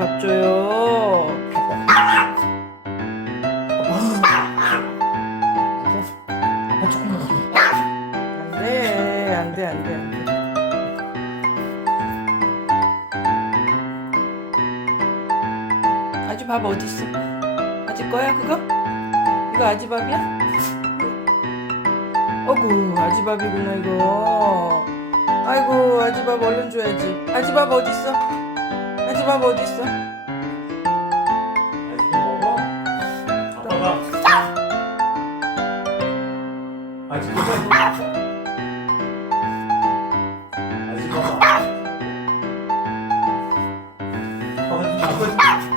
밥 줘요. 안 돼. 아지 밥 어딨어? 아지 거야 그거? 이거 아지 밥이야? 어구 아지 밥이구나 이거. 아이고 아지 밥 얼른 줘야지. 아지 밥 어딨어? 아지 밥 어딨어? 아직도 먹어? 아빠가 아직도 먹어? 아직 먹어? 아빠 좀